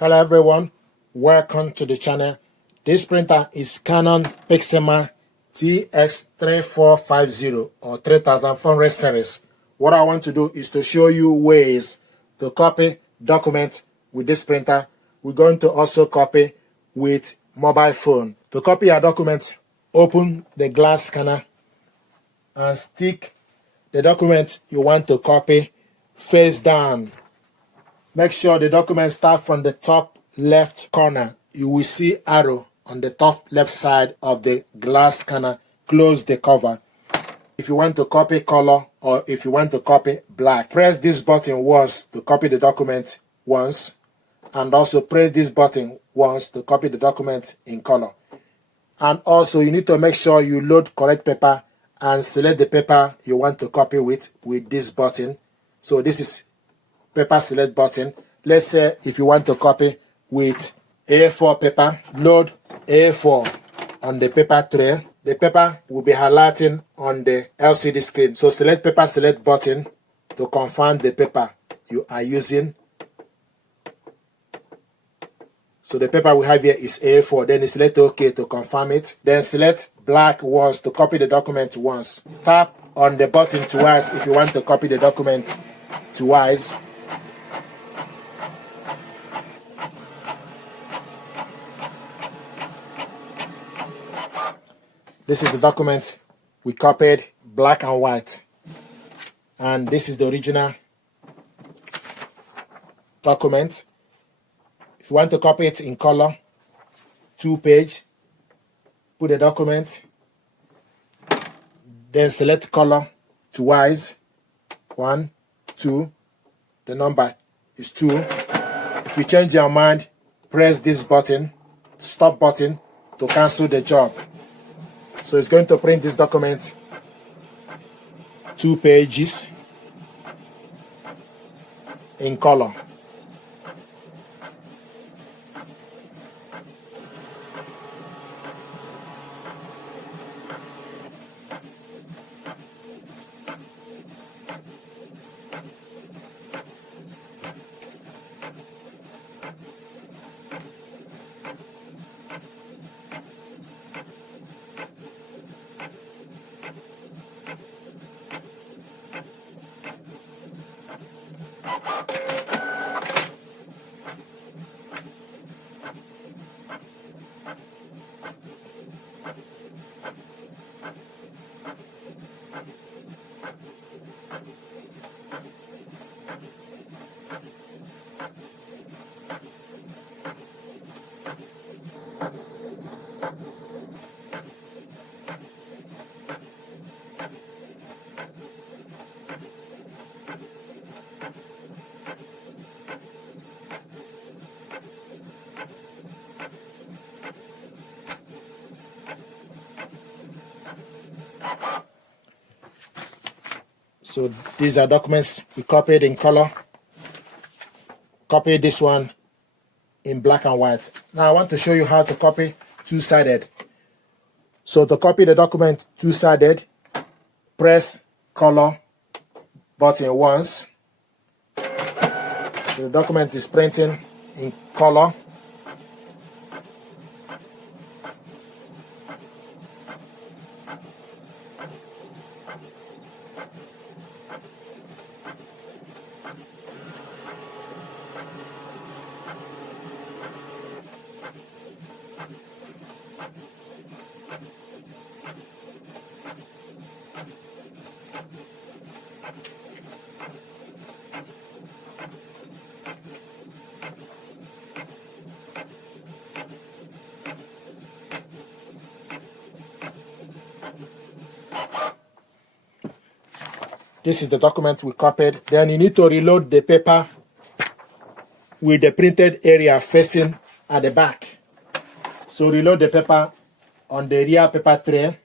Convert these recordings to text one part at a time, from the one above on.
Hello everyone, welcome to the channel. This printer is Canon PIXMA TS3450 or 3400 series. What I want to do is to show you ways to copy documents with this printer. We're going to also copy with mobile phone. To copy your document, open the glass scanner and stick the document you want to copy face down. Make sure the document starts from the top left corner. You will see arrow on the top left side of the glass scanner. Close the cover. If you want to copy color or if you want to copy black, press this button once to copy the document once, and also press this button once to copy the document in color. And also you need to make sure you load correct paper and select the paper you want to copy with this button. So this is paper select button. Let's say if you want to copy with A4 paper, load A4 on the paper tray. The paper will be highlighting on the LCD screen. So select paper select button to confirm the paper you are using. So the paper we have here is A4. Then select OK to confirm it. Then select black once to copy the document once. Tap on the button twice if you want to copy the document twice. This is the document we copied, black and white. And this is the original document. If you want to copy it in color, 2-page, put the document, then select color twice, 1, 2, the number is 2. If you change your mind, press this button, stop button, to cancel the job. So it's going to print this document 2 pages in color. So these are documents we copied in color. Copy this one in black and white. Now I want to show you how to copy two-sided. So to copy the document two-sided, press color button once. So the document is printing in color. This is the document we copied. Then you need to reload the paper with the printed area facing at the back. So reload the paper on the rear paper tray.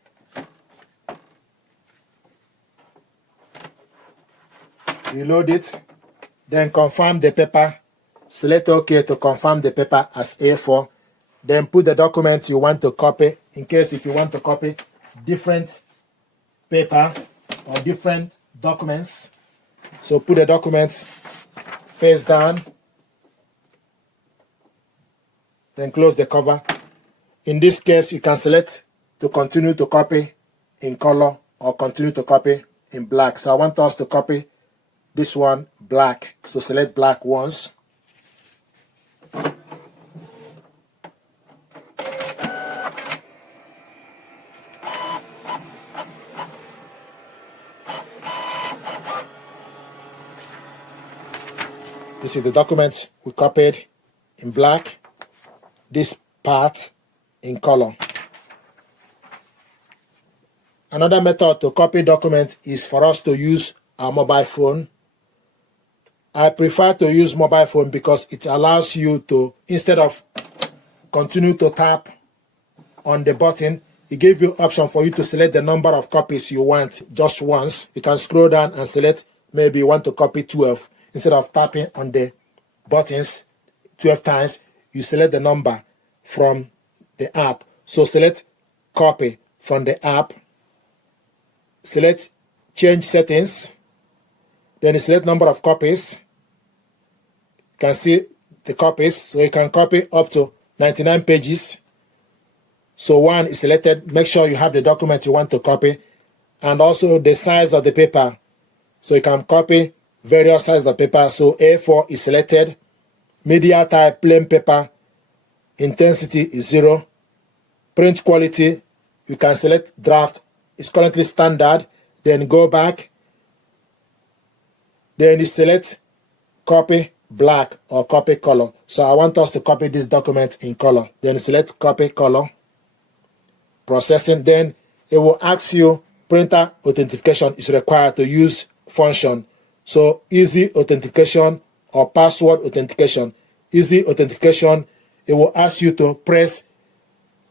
Reload it. Then confirm the paper. Select OK to confirm the paper as A4. Then put the document you want to copy, in case if you want to copy different paper or different documents. So put the documents face down. then close the cover. In this case, you can select to continue to copy in color or continue to copy in black. So I want us to copy this one black. So select black once. This is the document we copied in black, this part in color. Another method to copy document is for us to use our mobile phone. I prefer to use mobile phone because it allows you to, instead of continue to tap on the button, it gives you option for you to select the number of copies you want just once. You can scroll down and select, maybe you want to copy 12. Instead of tapping on the buttons 12 times, you select the number from the app. So select copy from the app, select change settings, then you select number of copies. You can see the copies, so you can copy up to 99 pages. So one is selected. Make sure you have the document you want to copy, and also the size of the paper. So you can copy various sizes of paper. So A4 is selected. Media type plain paper. Intensity is 0. Print quality, you can select draft. It's currently standard. Then go back. Then you select copy black or copy color. So I want us to copy this document in color. Then select copy color. Processing. Then it will ask you printer authentication is required to use function. So easy authentication or password authentication. Easy authentication, it will ask you to press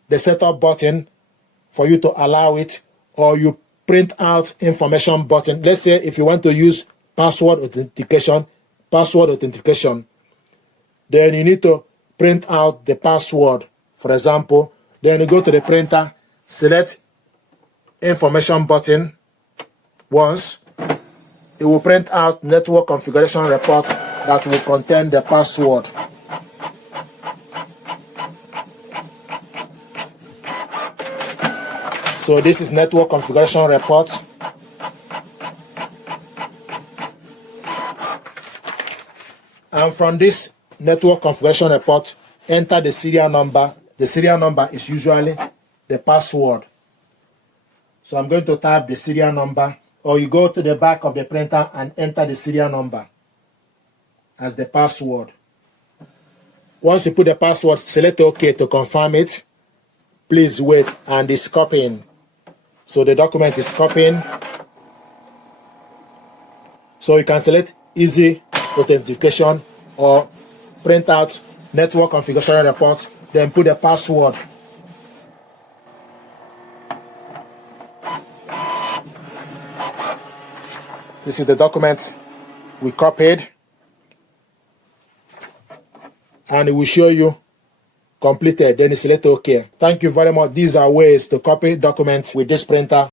the setup button for you to allow it, or you print out information button. Let's say if you want to use password authentication, then you need to print out the password, for example. Then you go to the printer, select information button once. It will print out network configuration report that will contain the password. So this is network configuration report. And from this network configuration report, enter the serial number. The serial number is usually the password. So I'm going to type the serial number, or you go to the back of the printer and enter the serial number as the password. Once you put the password, select OK to confirm it. Please wait, and it's copying. So the document is copying. So you can select easy authentication or print out network configuration report, then put the password. This is the document we copied, and it will show you completed. Then you select OK. Thank you very much. These are ways to copy documents with this printer.